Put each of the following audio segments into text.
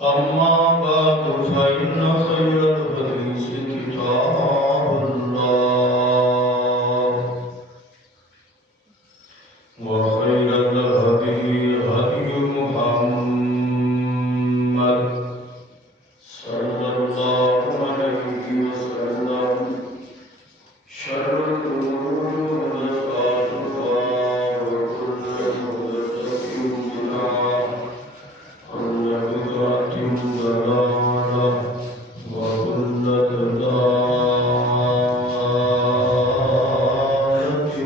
أما بعد فإن خير الحديث كتاب الله وخير الهدي هدي محمد صلى الله عليه وسلم شر الأمور محدثاتها وكل محدثة بدعة كل بدعة ضلالة وكل ضلالة في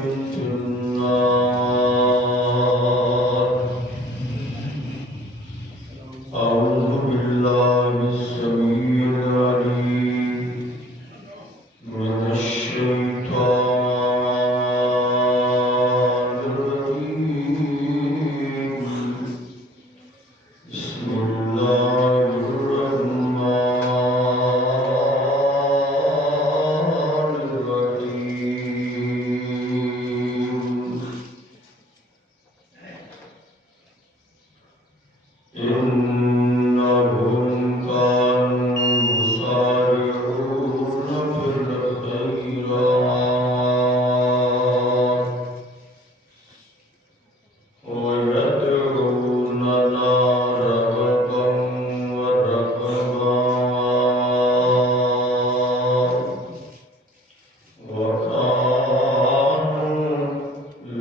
النار. أعوذ بالله السميع العليم من الشيطان الرجيم. بسم الله الرحمن الرحيم. إنهم كانوا يسارعون في الخيرات ويدعوننا رغبا ورهبا وكانوا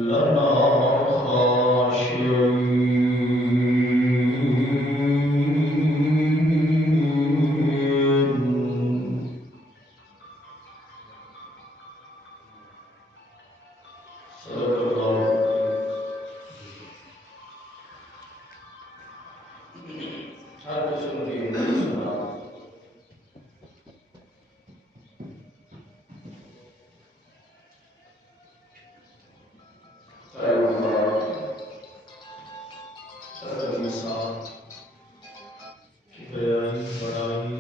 لنا خاشعين. صدق الله ہر قسم کی سنا بڑائی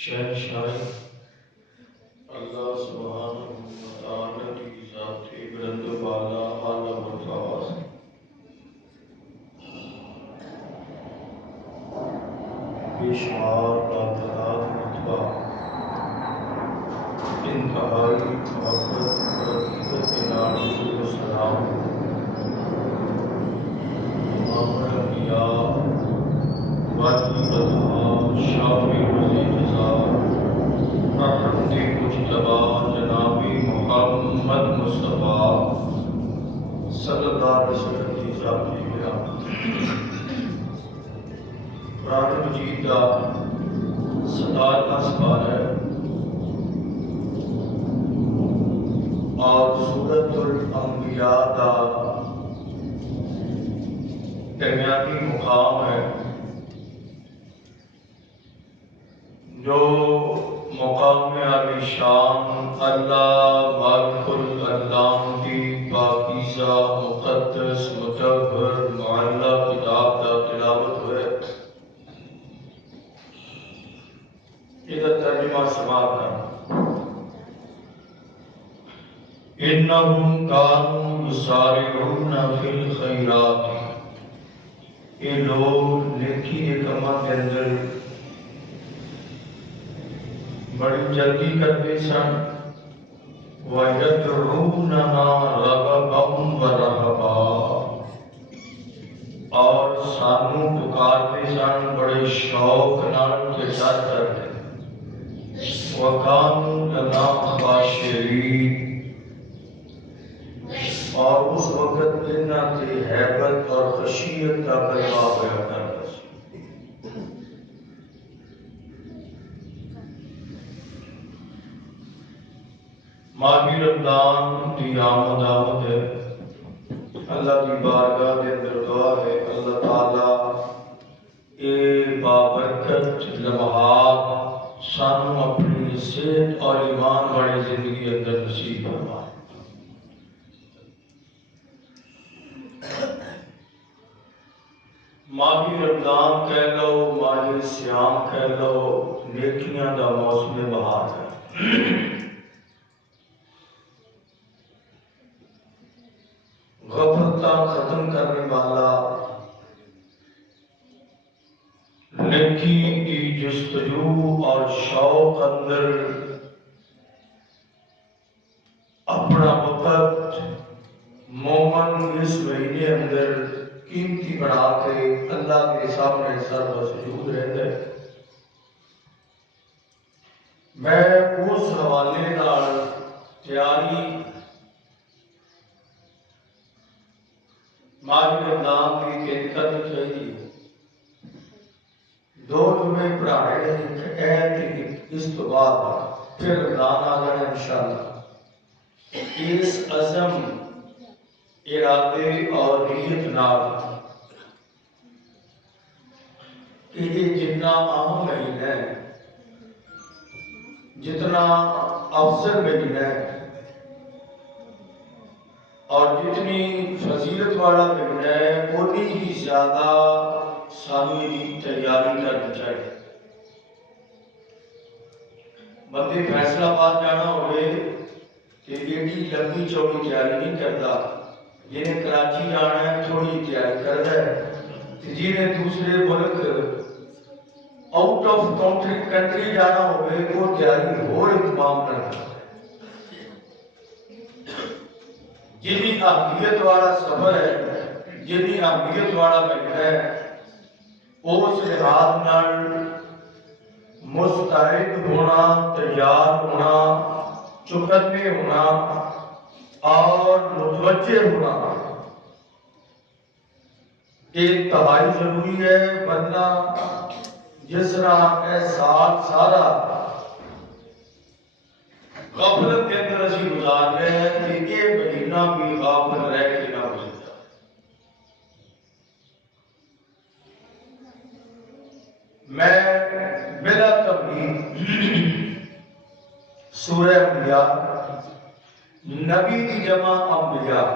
شہنشاہی اللہ سبحانہ وتعالی کی ذات بلند و بالا اعلی مرتبہ سے بے شمار لاتعداد مرتبہ انتہائی محبت اور عقیدت کے نام درود و سلام امام الانبیاء وادی بدہا شافی روزی جزا احمد مجتبی جنابی محمد مصطفیٰ صلی اللہ علیہ وسلم کی ذاتی گرام. قرآن مجید کا 47واں سپارہ ہے اور سورۃ الانبیاء کا درمیانی مقام ہے جو مقام عالی شان اللہ مالک الالام کی پاکیزہ مقدس مطہر معلیٰ کتاب کا تلاوت ہوئے. ادھر ترجمہ سماعت کرنا. انہم کانوا یسارعون فی الخیرات، یہ لوگ نیکی کے کاموں کے اندر بڑی جلدی کرتے سن. وَيَدْعُونَنَا رَغَبًا وَرَهَبًا، اور سانوں پکارتے سن بڑے شوق نال کے ڈر کرتے. وَكَانُوا لَنَا خَاشِعِينَ، اور اس وقت انہاں سے ہیبت اور خشیت کا پیغام ہوا کرتا ہے. ماہ رمضان کی آمد ہے. اللہ کی بارگاہ کے اندر دعا ہے اللہ تعالیٰ اے بابرکت لمحات سانوں اپنی صحت اور ایمان والی زندگی اندر نصیب فرمائے. ماہ رمضان کہہ لو، ماہ سیام کہہ لو، نیکیاں دا موسم بہار ہے. غفلت ختم کرنے والا، جستجو اور شوق اندر اپنا وقت مومن اس مہینے اندر قیمتی بنا کے اللہ کے سامنے سر وسجود رہتا ہے۔ میں اس حوالے نال تیاری ماہ رمضان کی کہ کرنی چاہیے۔ دو جمعے پڑھانے ایک ایت اس تو بعد پھر رمضان آ جانا انشاءاللہ۔ اس عزم ارادے اور نیت نال کہ یہ جتنا اہم مہینہ ہے، جتنا افضل مہینہ ہے اور جتنی فضیلت والا مہینہ ہے اتنی ہی زیادہ سانوی کی تیاری کرنی چاہیے۔ بندے فیصلہ آباد جانا ہوئے کہ ایڈی لمبی چوڑی تیاری نہیں کرتا، جنہیں کراچی جانا ہے تھوڑی تیاری کرتا ہے، جنہیں دوسرے ملک آؤٹ آف کنٹری جانا ہوئے وہ تیاری ہو اہتمام کرتا ہے۔ جنہی اہمیت والا سفر ہے، جنہی اہمیت والا مہینہ ہے، اس لحاظ نال مستعد ہونا، تیار ہونا، چوکنے ہونا اور متوجہ ہونا ایک انتہائی ضروری ہے، ورنہ جس طرح احساس سارا غفلت کے اندر اسی گزار رہے ہیں کہ یہ مہینہ بھی غافل رہ کے نہ گزر جائے۔ میں بلا تمہید سورہ انبیاء، نبی کی جمع انبیاء،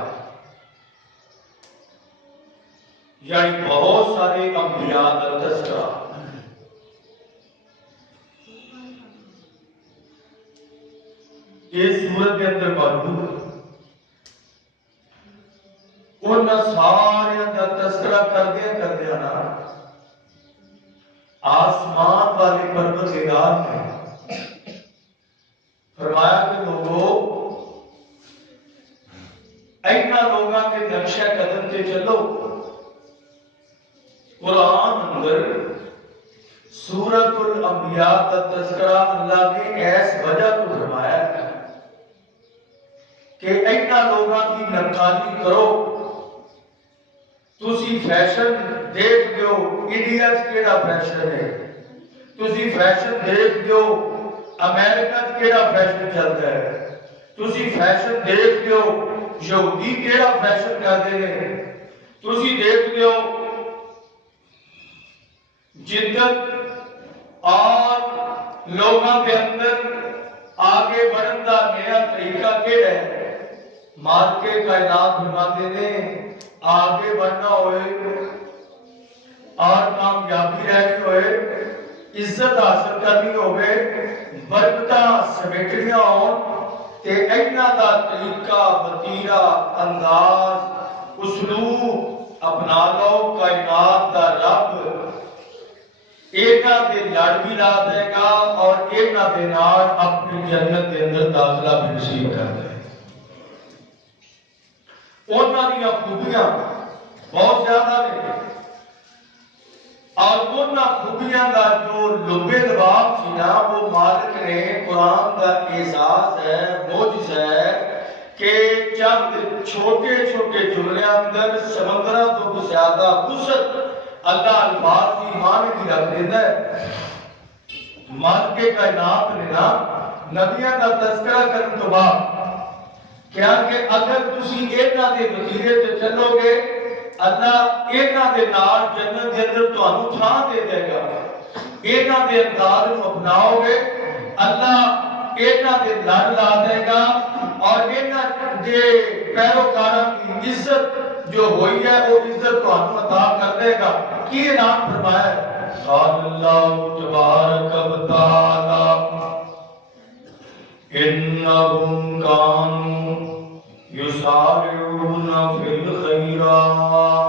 یعنی بہت سارے انبیاء کا تذکرہ اس سورت کے اندر موجود ہے۔ ان سارے کا تذکرہ کردیا نا آسمان والے پروردگار نے فرمایا کہ لوگوں اینا لوگاں کے نقشہ قدم سے چلو۔ قرآن اندر سورۃ الانبیاء کا تذکرہ اللہ نے ایس وجہ کو فرمایا ہے کہ اینا لوگاں کی نقالی کرو۔ تسی فیشن دیکھ دیو انڈیا کیڑا فیشن ہے، تسی فیشن دیکھ دیو امریکہ کیڑا فیشن چلتا ہے، تسی فیشن دیکھ دیو یہودی کیڑا فیشن کرتے ہیں، تسی دیکھ دیو جدت اور لوگوں کے اندر آگے بڑھن کا نیا طریقہ کیڑا ہے۔ مار کے کائنات فرماتے ہیں آگے بڑھنا ہوئے اور کامیابی رہنی ہوئے، عزت حاصل کرنی ہوئے، برکتاں سمیٹنیاں ہون تے اینا دا طریقہ، وتیرہ، انداز، اسلوب اپنا لو۔ کائنات دا رب اینا دے لڑ بھی لا دے گا اور اینا دے نال اپنی جنت دے اندر داخلہ بھی نصیب کر دے۔ انہاں دی خوبیاں بہت زیادہ نے اور انہاں خوبیاں دا جو لبے لباب سی نا وہ مالک نے قرآن کا اعزاز ہے، معجزہ ہے کہ چند چھوٹے چھوٹے جملے اندر سمندروں تو زیادہ وسعت اللہ الفاظ کی معنی کی رکھ دیتا ہے۔ مالک کے کائنات نے نا نبیوں کا تذکرہ کرنے تو بعد کیا کہ اگر تسی اینا دے وسیلے تے چلو گے اللہ اینا دے نال جنت دے اندر تانوں تھاں دے دے گا۔ اینا دے انداز نوں اپناؤ گے اللہ اینا دے لڑ لا دے گا اور اینا دے پیروکاراں کی عزت جو ہوئی ہے وہ عزت تانوں عطا کر دے گا۔ کی نام فرمایا ہے قال اللہ تبارک و تعالی انہم کانوا یسارعون فی الخیرات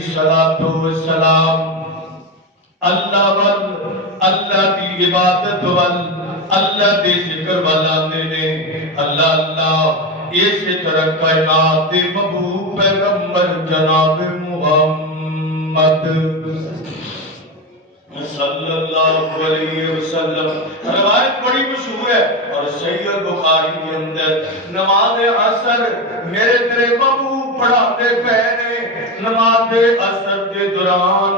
الصلاۃ والسلام اللہ وال اللہ دی عبادت وال اللہ دے ذکر والا نے اللہ اللہ اسی طرح کائنات دے محبوب پیغمبر جناب محمد صلی اللہ علیہ وسلم. روایت بڑی مشہور ہے اور صحیح البخاری کے اندر نماز عصر میرے تیرے محبوب پڑھاتے پے نے. نماز عصر کے دوران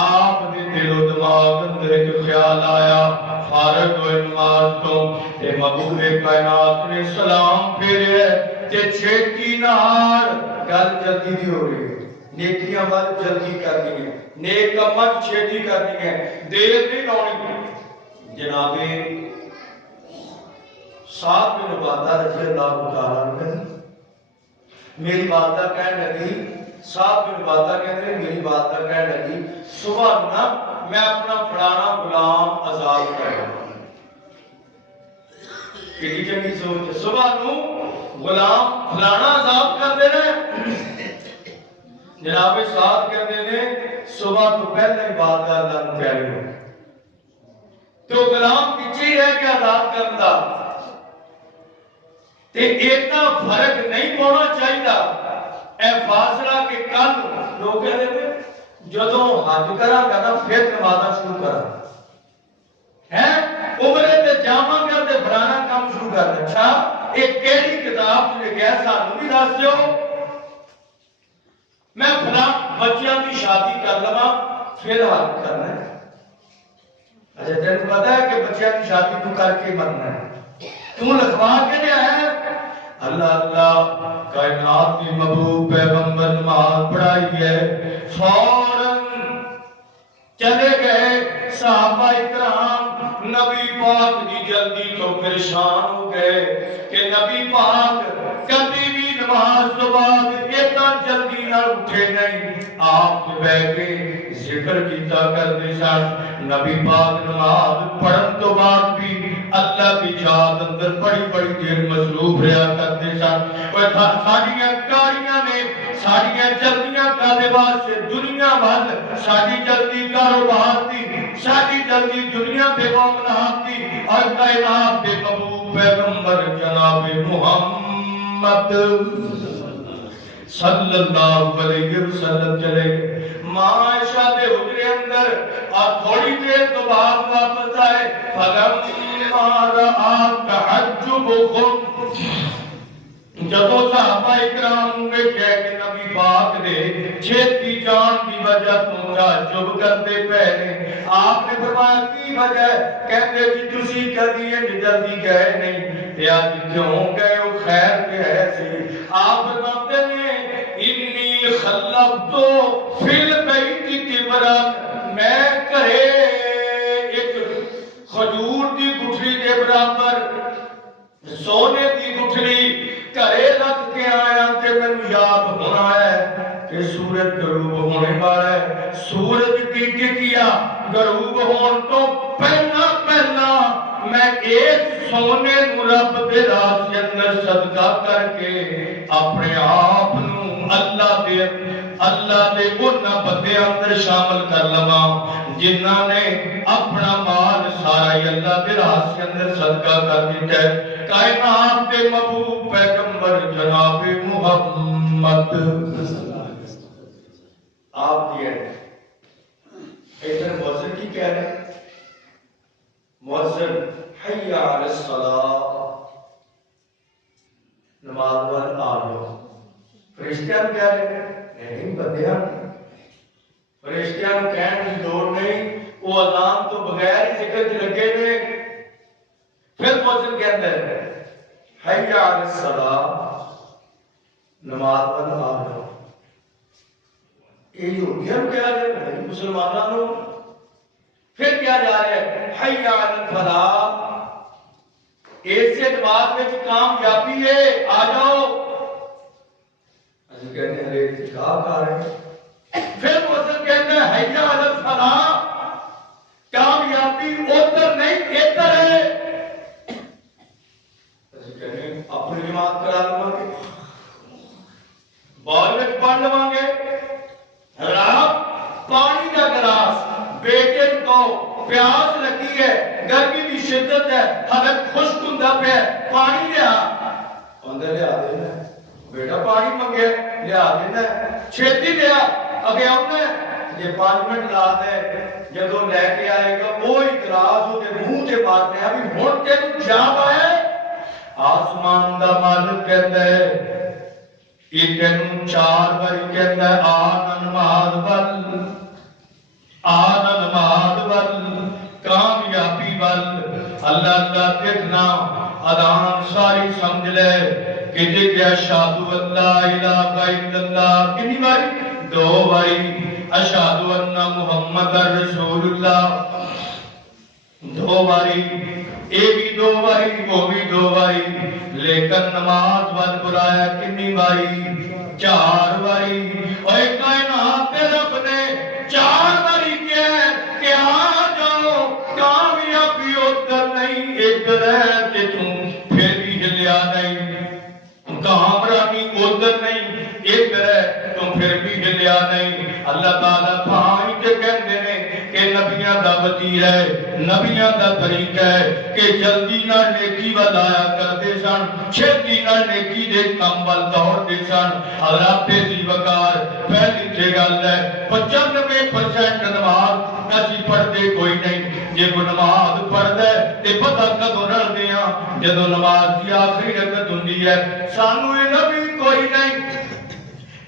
آپ نے دل و دماغ اندر ایک خیال آیا فارغ ہوئے نماز تو تے محبوب کائنات نے سلام پھیرے تے چھیتی نار گل جلدی دی ہو رہی ہے. نیکیاں وال جلدی کرنی ہے نیک عمل چھیتی کرنی ہے دیر نہیں لونی. جناب سعد بن عبادہ رضی اللہ تعالیٰ عنہ میری والدہ کہنے لگی سعد بن عبادہ کہتے ہیں میری والدہ کہنے لگی صبح نا میں اپنا فلانا غلام آزاد کروں. کتنی چنگی سوچ ہے صبح نو غلام فلانا آزاد کر دینا. جناب سعد کہتے ہیں صبح تو پہلے ہی والدہ اللہ نے پیاری ہو تو غلام پیچھے ہی رہ کے آزاد کرتا تے اتنا فرق نہیں ہونا چاہیے. اے فاصلہ کے کل لوگ کہتے ہیں جدوں حج کرا کرنا پھر نماز شروع کرا ہے عمرے تے جامع کر تے فلانا کام شروع کر دے. اچھا ایک کیڑی کتاب جو کہ سانوں بھی دس دیو میں فلاں بچیاں کی شادی کر لواں پھر حج کرنا ہے. اچھا تینوں پتا ہے کہ بچیاں کی شادی تو کر کے مرنا ہے تو لکھوا کے لیا ہے. اللہ اللہ کائنات کی محبوب پیغمبر نماز پڑھائی ہے فوراً چلے گئے صحابہ اکرام. نبی پاک کی جلدی تو پریشان ہو گئے کہ نبی پاک کبھی بھی نماز تو بعد اتنا جلدی نہ اٹھے نہیں. آپ بیٹھ کے ذکر کیتا کرتے سن. نبی پاک نماز پڑھن تو بعد بھی اللہ کی یاد اندر بڑی بڑی دیر مصروف رہا کرتے سن. ساڈیاں کاریاں نے ساڈیاں جلدیاں کادے واسطے دنیا وال ساڈی جلدی کاروبار دی ساڈی جلدی دنیا دے معاملات دی اور کائنات دے محبوب پیغمبر جناب محمد صلی اللہ علیہ وسلم چلے گئے. ماں عائشہ دے حجرے اندر اور تھوڑی دیر تو بعد واپس آئے. فلما رأى تعجبكم جدو صحابہ اکرام میں کہہ کے نبی پاک نے چھتی جان کی وجہ تو تعجب کرتے پہنے. آپ نے فرمایا کی وجہ کہتے جی تسی کدی جلدی گئے نہیں تے آج کیوں گئے ہو خیر کے ہے سی. آپ فرماتے ہیں انی خلقت فی البیت کبرا میں کرے ایک کھجور دی گٹھلی کے برابر سونے دی گٹھلی گھرے رکھ کے آیا تے میں یاد ہونا ہے کہ سورج غروب ہونے والا ہے. سورج کی ٹکیا غروب ہون تو پہلا پہلا میں ایک سونے نو رب دے راہ کے اندر صدقہ کر کے اپنے آپ نو اللہ دے انہاں بندے اندر شامل کر لواں جنہاں نے اپنا مال سارا ہی اللہ دے راہ کے اندر صدقہ کر دیتا ہے. کائنات دے محبوب پیغمبر جناب محمد آپ دیئے ادھر مؤذن کی کہہ رہے ہیں مؤذن حی علی الصلاۃ نماز وال آ جاؤ. فرشتیاں کہہ رہے ہیں نہیں بندیاں فرشتیاں کہنے کی لوڑ نہیں وہ اذان تو بغیر ہی ذکر کے لگے نے. پھر مؤذن کہتا ہے حی علی الصلاۃ نماز وال آ جاؤ. یہ یہودیاں کہہ رہے ہیں مسلمانوں پھر کیا جا رہا ہے حی علی الفلاح ایسے نماز میں کامیابی ہے آ جاؤ. کہتے ہیں ارے کیا کھا رہے ہیں. پھر مؤذن کہتے ہیں حی علی الفلاح کامیابی ادھر نہیں ادھر ہے. کہتے ہیں اپنی جماعت کرا لوں گے بعد میں پڑھ لوں گے رات پیاس لگی ہے گرمی کی شدت ہے حالت خشک ہوندا پیا پانی لیا اندر لیا دینا بیٹا پانی منگے لیا دینا چھتی لیا اگے آنا یہ 5 منٹ لا دے جدو لے کے آئے گا وہی گلاس وہ منہ سے مارنے ابھی ہوں تین جاب آئے آسمان دا مالک کہتا ہے یہ تینوں 4 باری کہتا ہے آنن مہاد ول آنن مہاد ول کامیابی ول اللہ کا دیکھنا ادان ساری سمجھ لے کہ جے کہ اشہدو اللہ الہ الا اللہ کتنی باری 2 باری اشہدو ان محمد رسول اللہ 2 باری اے بھی 2 باری وہ بھی 2 باری لیکن نماز وال بلایا کتنی باری 4 باری اور کائنات رب نے 4 باری کیا ہے کہ آ جاؤ کامیابی ادھر نہیں ادھر ہے کہ تم پھر بھی ہلیا نہیں کامرانی ادھر نہیں ادھر ہے تم پھر بھی ہلیا نہیں اللہ تعالیٰ بھائی کے کہندے نے کہ نبیاں دا وطیر ہے نبیاں دا طریقہ ہے کہ جلدی نہ نیکی بلایا کر دے سن چھتی نہ نیکی دے کم بل دوڑ دے سن حضرات تیزی وقار پہلی تھے گل ہے 95% نماز ایسی پڑھ دے کوئی نہیں یہ کو نماز پڑھ دے تے پتہ کدو رڑ دیا جدو نماز کی آخری رکعت ہوندی ہے سانو یہ نبی کوئی نہیں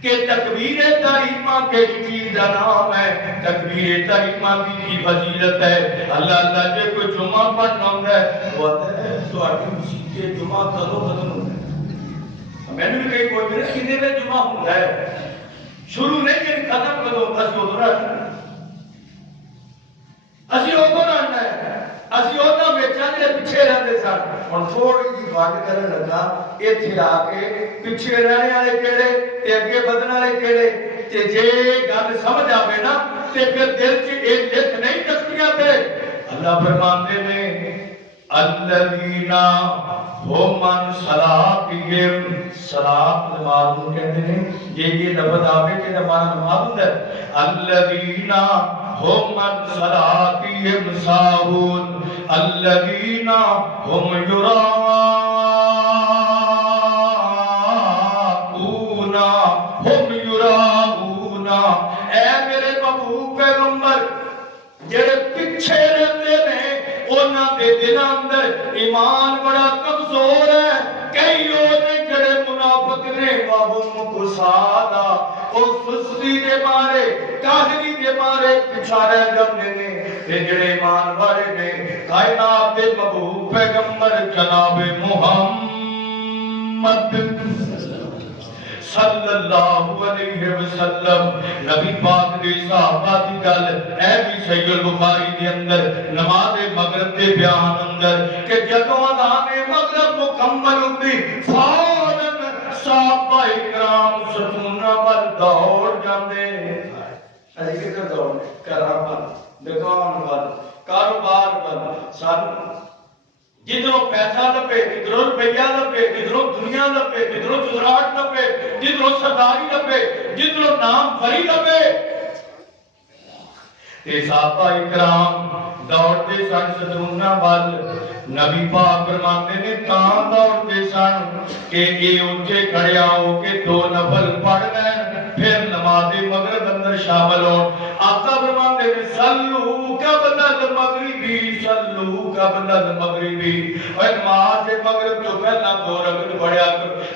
کہ تکبیر تحریمہ کے چیز کا نام ہے تکبیر تحریمہ کی فضیلت ہے اللہ اللہ جے کوئی جمعہ پڑھنا ہوتا ہے وہ آتا ہے تو آٹھی مسیح کے جمعہ کدو ختم ہوتا ہے میں نے بھی کہیں کوئی میرے کھنے میں جمعہ ہوتا ہے شروع نہیں کہ ختم کدو اسی ادھر رہنا ہے اسی ادھر بیچا جڑے پیچھے رہتے سن ہن تھوڑی جی وڈ کرن لگا ایتھے آ کے پیچھے رہنے والے کیڑے تے اگے بدن والے کیڑے تے جے گل سمجھ آوے نا تے پھر دل چ اے لکھ نہیں تختیاں تے اللہ فرماندے نے الذین هم صلاتهم صلاۃ نماز کو کہتے ہیں یہ لفظ آوے کہ ہمارا نماز ہوتا ہے الذین هم صلاتهم ساہون الذین هم یراؤون اے میرے محبوب پیغمبر جڑے پیچھے رہتے ہیں انہاں دے دل اندر ایمان بڑا کمزور ہے کئی ہونے جڑے منافق نے وہم کسالا اور سستی دے مارے کاہلی دے مارے پچھارے جمنے نے یہ جڑے ایمان والے نے کائنات دے محبوب پیغمبر جناب محمد صلی اللہ علیہ وسلم نبی پاک دے صحابہ دی گل اے بھی صحیح البخاری دے اندر نماز مغرب دے بیان اندر کہ جدوں اذان مغرب مکمل ہوندی فوراً صحابہ اکرام ستوناں ول دوڑ جاندے اسی کدھر دوڑ گھراں ول دکان ول کاروبار ول سن جدھروں پیسہ لپے جدھروں روپیہ لپے جدھروں دنیا لپے جدھروں جزراٹ لپے جدھروں سرداری لپے جدھروں نام بری لپے تے صحابہ اکرام دوڑتے سن ستوناں ول نبی پاک فرماتے نے تاں دوڑتے سن کہ اے اونچے کھڑے ہو کے 2 نفل پڑھ لین پھر نماز مغرب اندر شامل ہو آقا فرماتے نے صلو قبل المغربی صلو قبل المغربی اور نماز مغرب تو پہلا 2 رکعت پڑھیا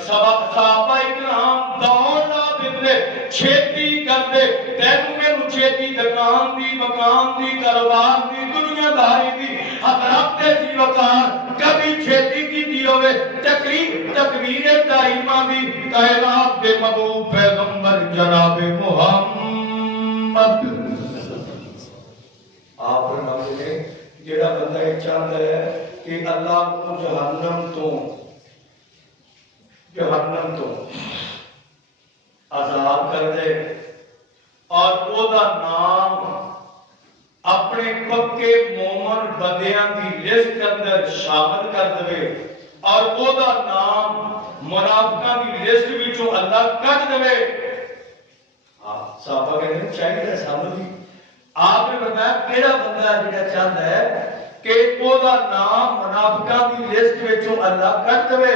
صحابہ اکرام دوڑ لا دیندے چھیتی کرتے تینوں میں چھیتی دکان دی مکان دی کاروبار دی دنیا داری دی حضرات دی وقار کبھی چھیتی کی دی ہوئے تکبیر تحریمہ بھی کائنات دے محبوب پیغمبر جناب محمد آپ فرماتے ہیں جڑا بندہ یہ چاہتا ہے کہ اللہ کو جہنم تو عذاب کر دے اور او دا نام اپنے پکے مومن بندیاں دی لسٹ اندر شامل کر دے اور او دا نام منافقاں دی لسٹ وچوں اللہ کٹ دے صحابہ کہتے ہیں چاہیے سانو بھی آپ نے بتایا کیڑا بندہ جڑا چاہتا ہے کہ او دا نام منافقاں دی لسٹ وچوں اللہ کٹ دے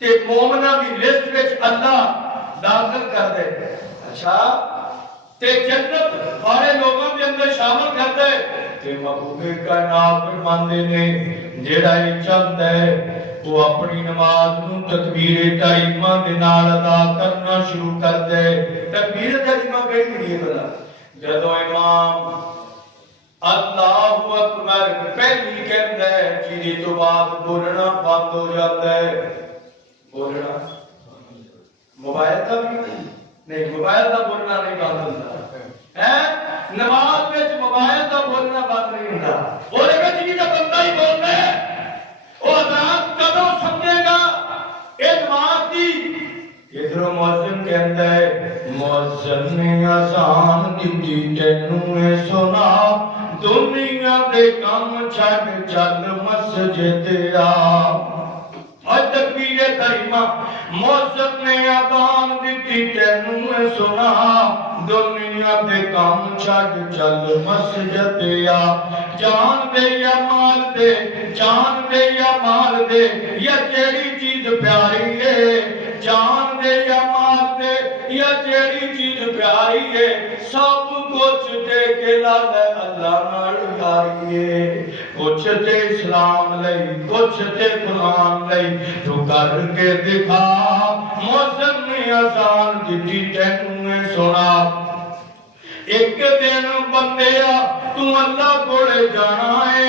تے مومناں دی لسٹ وچ اللہ داخل کر دے. اچھا تے جنت والے لوگوں کے اندر شامل کر دے تے محبوب کائنات فرماندے نے جیڑا یہ چاہتا ہے وہ اپنی نماز نو تکبیر تحریمہ دے نال ادا کرنا شروع کر دے. تکبیر تحریمہ کیڑی ہوندی ہے بھلا؟ جدوں امام اللہ اکبر پہلی کہندا ہے جی تو بعد بولنا بند ہو جاتا ہے. بولنا موبائل کا بھی نہیں، موبائل کا بولنا نہیں بند ہوتا ہے. نماز میں موبائل کا بولنا بند نہیں ہوتا. وہ جی کا بندہ ہی بول رہا ہے وہ اذان کدوں سمجھے گا یہ نماز دی. ادھر مؤذن کہندا ہے مؤذن نے اذان دتی تینوں اے سنا دنیا دے کام چھڈ چل مسجد آ. اور تکبیر تحریمہ مؤذن نے اذان دتی تینوں اے سنا دنیا دے کام چھڈ چل مسجد آ. جان دے یا مال دے، جان دے یا مال دے یا جیڑی چیز پیاری ہے، جان دے یا مال دے یا جیڑی چیز پیاری ہے سب کچھ دے کے لا لے اللہ نال یاری ہے. کچھ تے اسلام لئی کچھ تے قرآن لئی تو کر کے دکھا. مؤذن نے اذان دتی تینوں اے سنا. ایک دن بندیا تو اللہ کولے جانا ہے،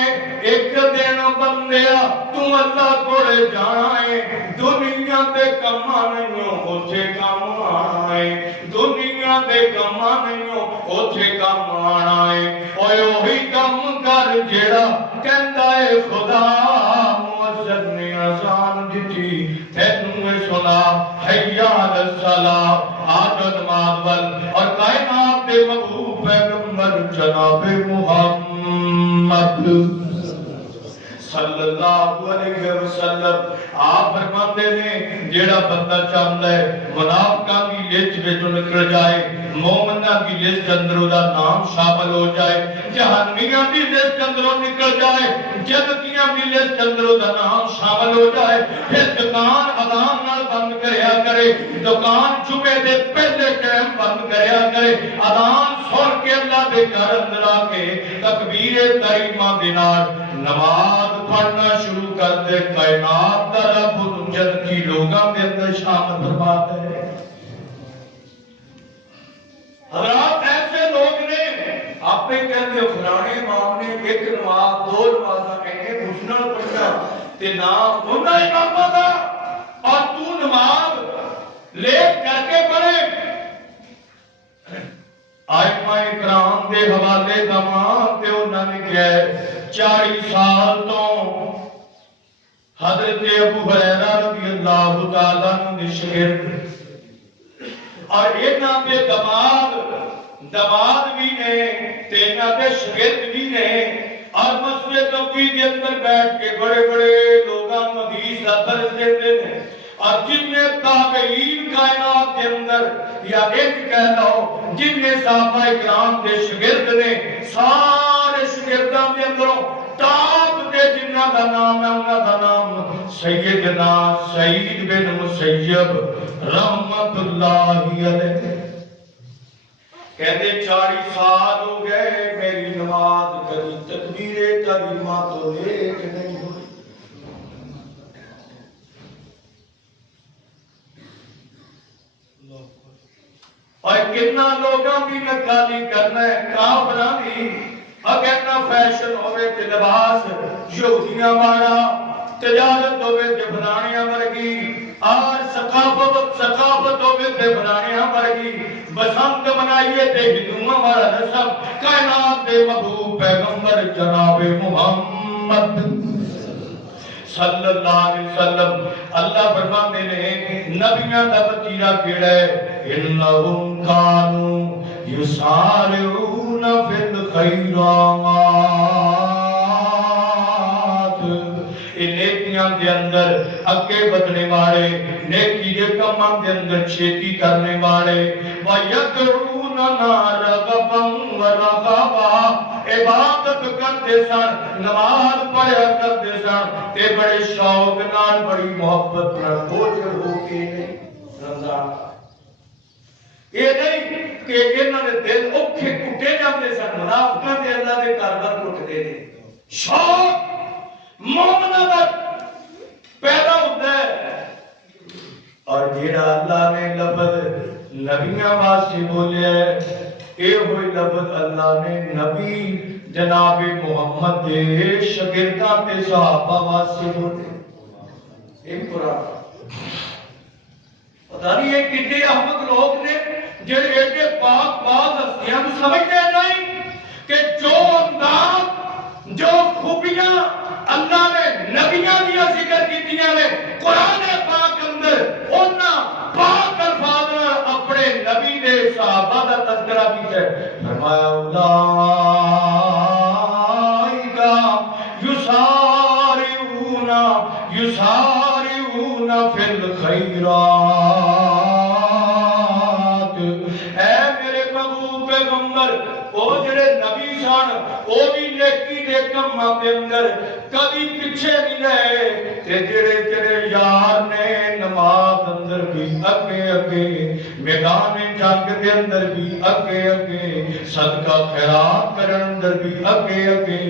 ایک دن بندیا تو اللہ کولے جانا ہے. دنیا دے کماں نہیں اوتھے کم آنا ہے، دنیا دے کماں نہیں اوتھے کم آنا ہے. اوے اوہی کم کر جیڑا کہندا ہے خدا. مؤذن نے اذان دتی تینوں اے سنا حی علی الصلاۃ آج نماز ول. اور کائنات دے محبوب پیغمبر جناب محمد صلی اللہ علیہ وسلم آپ فرماتے ہیں جیڑا بندہ چاہتا ہے منافقاں کی لسٹ وچوں نکل جائے، مومناں کی لسٹ اندر دا نام شامل ہو جائے، جہنمیاں کی لسٹ اندروں نکل جائے، جنتیاں کی لسٹ اندر دا نام شامل ہو جائے. پھر دکان اذان نال بند کریا کرے، دکان جمعے دے پہلے ٹائم بند کریا کرے، اذان سن کے اللہ دے گھر اندر آ کے تکبیر تحریمہ دے نال نماز پڑھنا شروع کر دے. کائنات دا رب جنتی لوگاں کے اندر شامل فرماتا ہے. حضرات ایسے لوگ نے آپ پہ کہتے ہیں فلانے امام نے ایک نماز دو نمازاں کہنے خوشنال پڑھنا تے نام ہونا امامہ دا اور تو نماز لیٹ کر کے پڑھے. آئمہ اکرام دے حوالے دمان تے انہوں نے کہا 40 سال تو حضرت ابو ہریرہ رضی اللہ تعالیٰ نے شگرد اور انہاں دے دماد بھی نے تے انہاں دے شگرد بھی نے اور مسجد نبوی کے اندر بیٹھ کے بڑے بڑے لوگاں حدیث درس دیتے ہیں. اور جتنے تابعین کائنات کے اندر یا ایک کہہ لو جتنے صحابہ اکرام کے شگرد نے سارے شگرداں کے اندروں ٹاپ کے جنہ کا نام ہے انہاں کا نام سیدنا سعید بن مسیب رحمت اللہ علیہ. کہتے 40 سال ہو گئے میری نماز کبھی تکبیر تحریمہ تو ایک نہیں ہوئی. اور کتنا لوگاں بھی نکالی کرنا ہے کافراں بھی اگر نہ فیشن ہوئے تے لباس یہودیاں والا تجارت ہوئے تے فلانیاں ورگی اور ثقافت ہوئے تے فلانیاں ورگی بسنت منائیے تے ہندوؤں والا رسم. کائنات دے محبوب پیغمبر جناب محمد صلی اللہ علیہ وسلم اللہ فرماتے ہیں نبیوں دا وتیرا کیڑا ہے انہم کانوا یسارعون فی الخیرات. نیکیاں دے اندر اگے بڑھنے والے، نیکی دے کاماں دے اندر چھیتی کرنے والے، وَيَدْعُونَ یدعوننا رغبا ورہبا، عبادت کرتے سن، نماز پڑھیا کرتے سن تے بڑے شوق نال بڑی محبت نال بوجھ ہو کے رمضان یہ نہیں کہ انہوں نے دل اوکھے ٹوٹے جاتے سن، منافقاں تے اللہ دے گھر بار ٹوٹدے نے، شوق مومناں دا پیدا ہوتا ہے۔ اور جیڑا اللہ نے لفظ نبیاں واسطے بولیا ہے، اے ہوئی لفظ اللہ نے نبی جناب محمد دے شاگرداں تے صحابہ واسطے بولے۔ ایک قرآن پتہ نہیں ہے کتنے احمق لوگ نے جڑے ایڈے پاک باز ہستیاں سمجھتے نہیں کہ جو انداز جو خوبیاں اللہ نے نبیاں دیا ذکر کیتیاں نے قرآن پاک اندر انہاں پاک الفاظ اپنے نبی دے صحابہ دا تذکرہ کیتا ہے۔ فرمایا یسارعون فی الخیرات، اے میرے محبوب پیغمبر او جڑے نبی سن او بھی نیکی دے کماں دے اندر کبھی پیچھے نہیں رہے تے جڑے جڑے یار نے نماز اندر بھی اگے اگے، میدان جنگ دے اندر بھی اگے اگے، صدقہ خیرات کرن اندر بھی اگے اگے،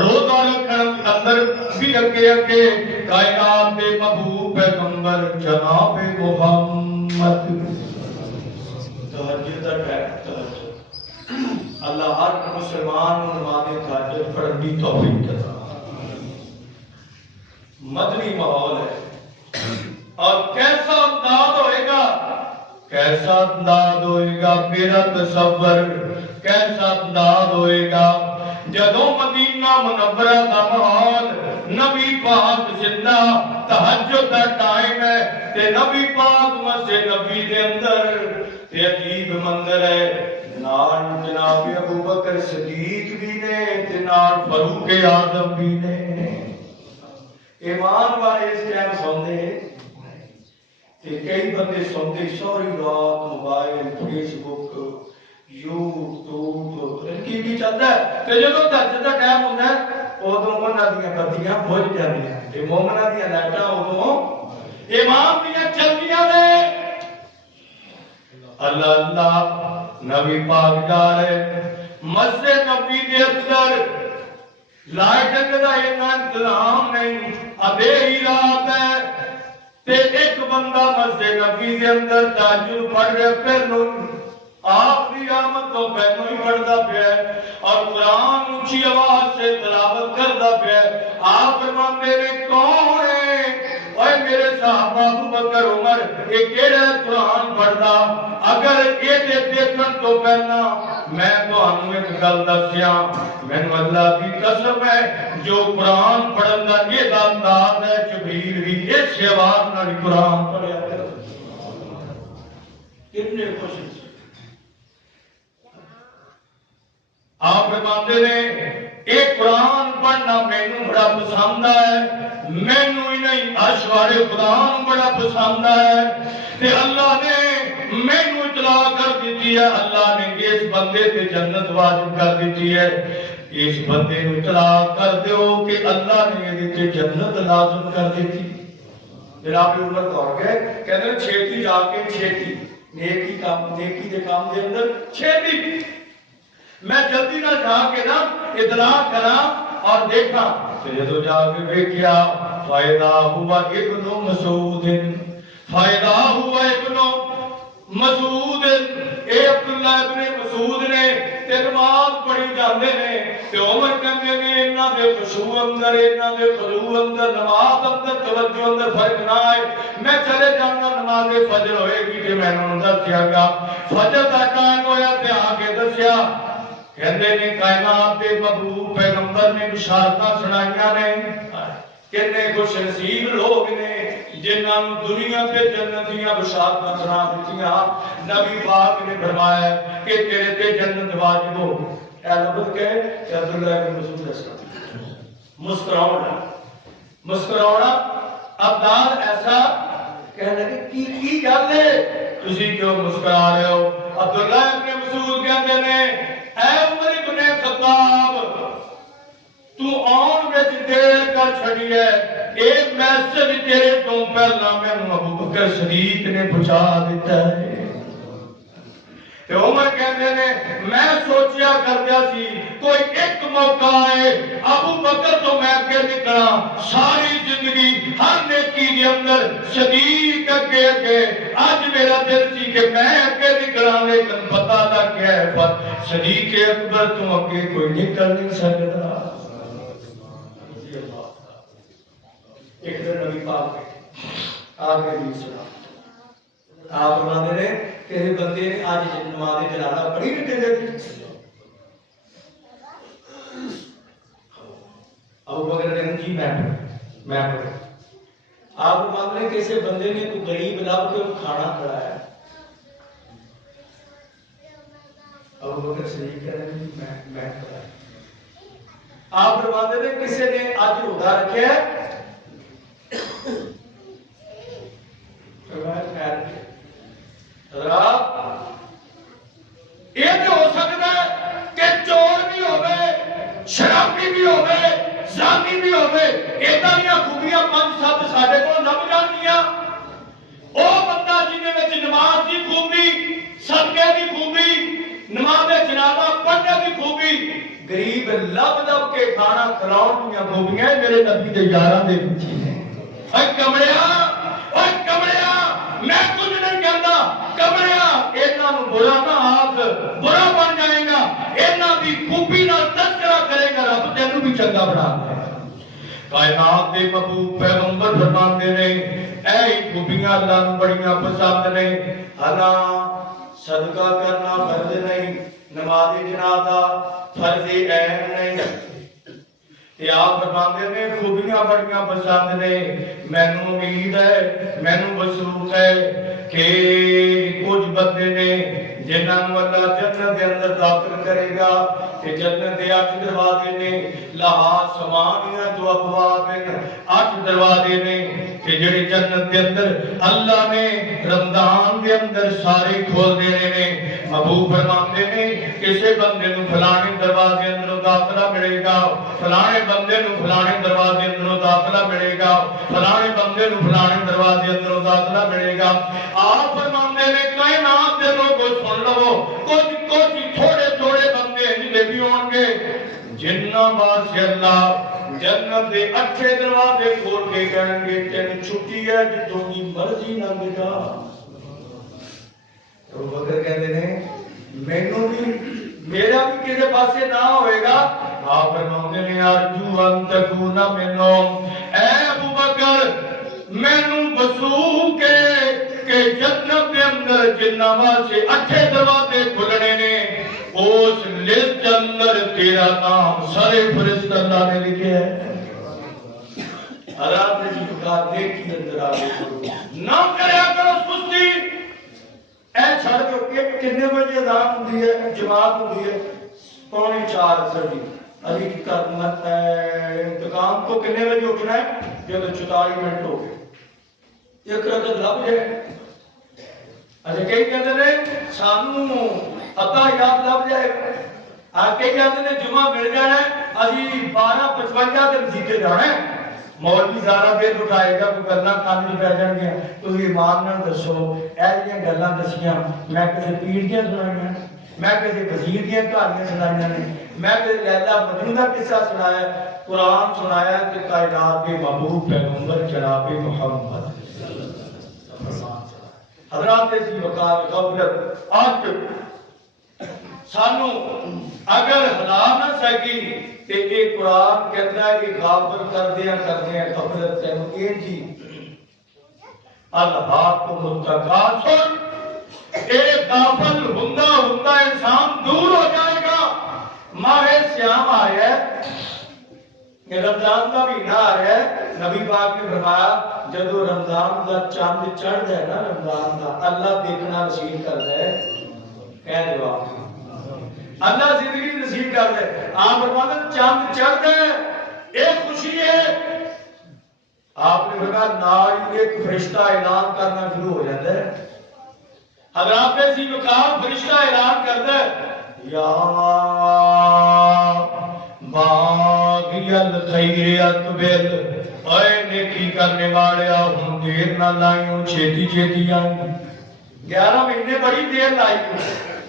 روزہ رکھن اندر بھی اگے اگے، کائنات دے محبوب پیغمبر جناب محمد۔ تہجد دا ٹائم، تہجد اللہ ہر مسلمان کو نماز تہجد پڑھنے کی توفیق دے۔ مدنی ماحول ہے اور کیسا انداز ہوئے گا، کیسا انداز ہوئے گا، میرا تصور کیسا انداز ہوئے گا جدوں مدینہ منورہ دا ماحول، نبی پاک زندہ، تہجد دا ٹائم ہے تے نبی پاک مسجد نبی دے اندر تے عجیب منظر ہے، نال جناب ابو بکر صدیق بھی نے تے نال فاروق اعظم بھی نے۔ ایمان والے اس ٹائم سوندے تے کئی بندے سوندے سوری رات موبائل فیس بک یوٹیوب کی بھی چلتا ہے تے جدوں تہجد دا ٹائم ہوندا ہے ادوں انہاں دیاں بتیاں بجھ جاندیاں تے مومناں دیاں لائٹاں ادوں ایمان دیاں چلدیاں نے۔ اللہ اللہ نبی پاک جا رہے مسجد نبی دے اندر، لائٹنگ دا انتظام نہیں، اندھیری رات ہے تے ایک بندہ مسجد نبی دے اندر تہجد پڑھ رہا پہلو آخری آمد تو پہلو ہی پڑھتا پیا ہے اور قرآن اونچی آواز سے تلاوت کرتا پیا ہے۔ آپ فرماندے نے کون ہے؟ اے میرے صحابہ ابو بکر عمر یہ کیڑا قرآن پڑھدا؟ اگر یہ دیکھن تو پہلا میں تانوں ایک گل دسیاں، مینوں اللہ کی قسم ہے جو قرآن پڑھن دا یہ انداز ہے جبریل بھی اس آواز نال قرآن پڑھیا کردا۔ کتنے خوش آپ فرماتے نے ایک قرآن پڑھنا مینوں بڑا پسند ہے، مینوں ہی نہیں اشعار قرآن بڑا پسند ہے تے اللہ نے مینوں اطلاع کر دیتی ہے، اللہ نے اس بندے تے جنت واجب کر دیتی ہے، اس بندے نوں اطلاع کر دیو کہ اللہ نے یہ تے جنت لازم کر دیتی۔ جناب عمر دوڑ گئے کہتے چھیتی جا کے چھیتی نیکی دے کام دے اندر چھیتی میں جلدی نہ جا کے نا اطلاع کرا اور دیکھا جدو جا کے دیکھا فائدہ ہوا ابن مسعود، فائدہ ہوا ابن مسعود، اے عبداللہ ابن مسعود نے تے نماز پڑھی جاندے نے تے عمر کہندے نے انہاں دے خشوع اندر، انہاں دے خضوع اندر، نماز اندر توجہ اندر فرق نہ آئے، میں چلے جانا نماز فجر ہوئے گی تے میں انہوں دسیا گا، فجر دا ٹائم ہویا تے آ کے دسیا کہندے نے کائنات دے محبوب پیغمبر نے بشارتاں سنائیاں نے، کتنے خوش نصیب لوگ نے جنہاں دنیا تے جنت دیاں بشارتاں سنا دتیاں۔ نبی پاک نے فرمایا کہ تیرے تے جنت واجب ہو، اے لفظ کہے کہ عبداللہ بن مسعود مسکراؤنا مسکراؤنا انداز ایسا کہنے لگے کی گل ہے تسی کیوں مسکرا رہے ہو؟ عبداللہ ابن مسعود کہتے ہیں اے عمر ابن خطاب تو آن وچ دیر کر چھڑی ہے ایک میسج تیرے تو پہلا مینوں ابو بکر صدیق نے پہنچا دیتا ہے تے عمر کہتے ہیں میں سوچیا کردا سی کوئی ایک موقع ہے ابو بکر تو میں اگے نکلا ساری زندگی ہر نیکی دے اندر صدیق اگے اگے اج میرا دل سی کہ میں اگے نکلا لیکن پتہ لگ گیا ہے پر صدیق اکبر تو اگے کوئی نکل نہیں سکتا ایک دن نبی پاک آگے بھی سنا آپ فرماتے ہیں کہ بندے نے آج نماز جنازہ پڑھی نہیں تھی ابو بکر نے جی میں پڑھ آپ فرماتے ہیں کسی بندے نے کوئی غریب لب کے کھانا کھلایا ابو بکر صدیق کہہ رہے ہیں میں پڑھایا آپ فرماتے ہیں کسی نے آج روزہ رکھا ہے یہ تو ہو سکتا ہے کہ چور بھی ہوئے شرابی بھی ہوئے زانی بھی ہوئے ایدانیاں خوبیاں پانچ سات ساڑھے کو لب جان گیا او بندہ جنہیں میں نماز کی خوبی صدقے کی خوبی نماز جنازہ پڑھنے کی خوبی غریب لب لب کے کھانا کھلاؤں کی خوبیاں میرے نبی دے یاراں دے پیچھے ہیں اے کمڑیا میں کچھ نہیں کہتا کمڑیا اینا نو برا نہ آگ برا بن جائے گا اینا بھی خوبی نہ تذکرہ کرے گا رب تینوں بھی چنگا بنا دے کائنات دے محبوب پیغمبر فرماتے نے اے خوبیاں اللہ نو بڑیاں پسند نے ہنا صدقہ کرنا فرض نہیں نماز جنازہ فرض عین نہیں کہ آپ فرماتے ہیں خوبیاں بڑیاں پسند نے مینوں امید ہے مینوں وثوق ہے کہ کچھ بندے نے جنہاں نوں اللہ جنت دے اندر داخل کرے گا کہ جنت دے 8 دروازے نے لہا سمانیہ تو ابواب 8 دروازے نے کہ جڑے جنت دے اندر اللہ نے رمضان دے اندر سارے کھول دینے نے محبوب فرماتے ہیں کسے بندے نوں فلانے دروازے اندر داخلہ ملے گا فلانے بندے نوں فلانے دروازے اندر داخلہ ملے گا فلانے بندے نوں فلانے دروازے اندر داخلہ ملے گا آپ فرماتے ہیں کائنات دے لوگوں سن لو کچھ تھوڑے تھوڑے بندے جڑے بھی ہون گے جنہ واسطے اللہ جنت دے 8 دروازے کھول کے کہیں گے تین چھٹی ہے جتوں دی مرضی نہ بیٹا تو بکر کہتے ہیں مینوں بھی میرا بھی کسی پاسے نہ ہوئے گا آپ فرماتے ہیں ارجو ان تکون منہم اے ابو بکر مینوں وثوق ہے کہ جنت کے اندر جنہاں واسطے 8 دروازے کھلنے نے اس لسٹ اندر تیرا نام سارے فرشتہ اللہ نے لکھے ہے حضرات نے جی بکار نیکی اندر آگے نہ کریا کرو سستی اے چھڑ جو کہ کتنے بجے اذان ہوندی ہے جماعت ہوندی ہے 3:45 سڑی ابھی کرنا انتقام کو کتنے بجے اٹھنا ہے جب 44 منٹ ہو گئے ایک رکعت لب جائے اچھا کئی کہتے ہیں سانو اتا یاد لب جائے کئی کہتے ہیں جمعہ مل جانا ہے ابھی 12:55 دن جیتے جانا ہے مولوی زارا دیر اٹھائے گا کوئی گلاں کان وچ پے جان گیا تو ایمان نال دسو اے جیاں گلاں دسیاں میں کسے پیر دیاں سنائیاں میں کسے وزیر دیاں کہانیاں سنائیاں نے میں کسے لیلا مجنون دا قصہ سنایا قرآن سنایا کہ کائنات کے محبوب پیغمبر جناب محمد حضرات سی وقار غفلت آج سانو اگر ہلا نہ سکی تے ایک قرآن کہتا ہے کہ غافل کردیاں غفلت تینوں یہ جی الحاکم التکاثر ایک غافل ہندا انسان دور ہو جائے گا ماہ سیام آیا ہے کہ رمضان کا مہینہ آ رہا ہے نبی پاک نے فرمایا جب رمضان کا چاند چڑھ جائے نا رمضان کا اللہ دیکھنا نصیب کرتا ہے کہہ دو آپ اللہ زندگی نصیب کر دے آپ فرماتے چاند چڑھ گئے ایک خوشی ہے آپ نے کہا نال ایک فرشتہ اعلان کرنا شروع ہو جاتا ہے حضرات سی مقام فرشتہ اعلان کرتا ہے یا باغی الخیر اقبل، اے نیکی کرنے والے ہوں دیر نہ لائیوں چھیتی چھیتی آئیں 11 مہینے بڑی دیر لائی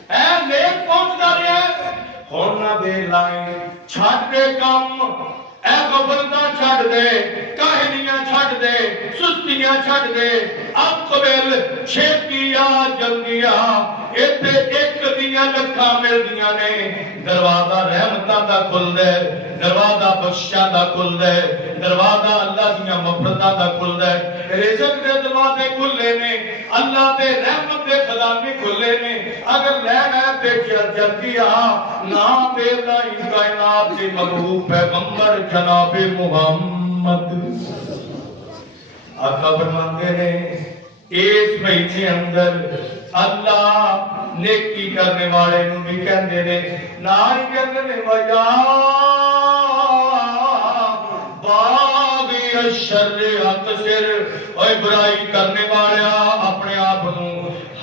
اے نیک پہنچتا رہا ہے ہوں نہ دے لائیں چھٹ دے کم اے غفلتاں چھٹ دے کاہلیاں چھٹ دے سستیاں چھٹ دے اقبل چھیتی آ جلدی آ ایتھے ایک دیاں لکھاں ملدیاں نے دروازہ رحمتاں دا کھل دے دروازہ بخششاں دا کھل دے دروازہ اللہ دیاں مغفرتاں دا کھل دے رزق دے دروازے کھلے نے اللہ دے رحمت دے خزانے کھلے نے اگر لینا ہے تے جلدی آ نا دے لائی کائنات دے محبوب پیغمبر جناب محمد آقا فرماتے نے اس مہینے اندر اللہ نیکی کرنے والے نو بھی کہندے نے نہ ہی کہندے نے ویا باغی الشر اقصر، اے برائی کرنے والے اپنے آپ نو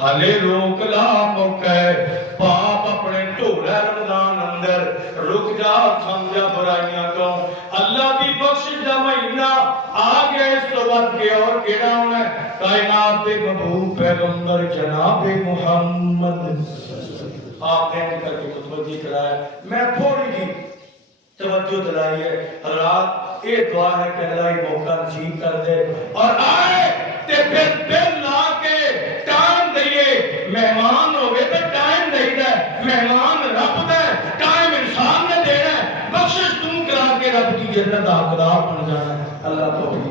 ہلے روک لا موقع پاپ اپنے ٹھولا رمضان اندر رک جا سمجھا برائیاں تو اللہ کی بخشش دا مہینہ آگے اس تو بعد کے اور کیڑا ہونا ہے کائنات کے محبوب پیغمبر جناب محمد آپ نے کر کے متوجہ کرایا میں تھوڑی جی توجہ دلائی ہے حضرات یہ دعا ہے کہ اللہ ہی موقع نصیب کر دے اور آئے تے پھر دل لا کے ٹائم دئیے مہمان ہوگے تو ٹائم دے دے مہمان رب دے ٹائم انسان نے دینا ہے بخشش تم کرا کے رب کی جنت حقدار بن جانا ہے اللہ توفیق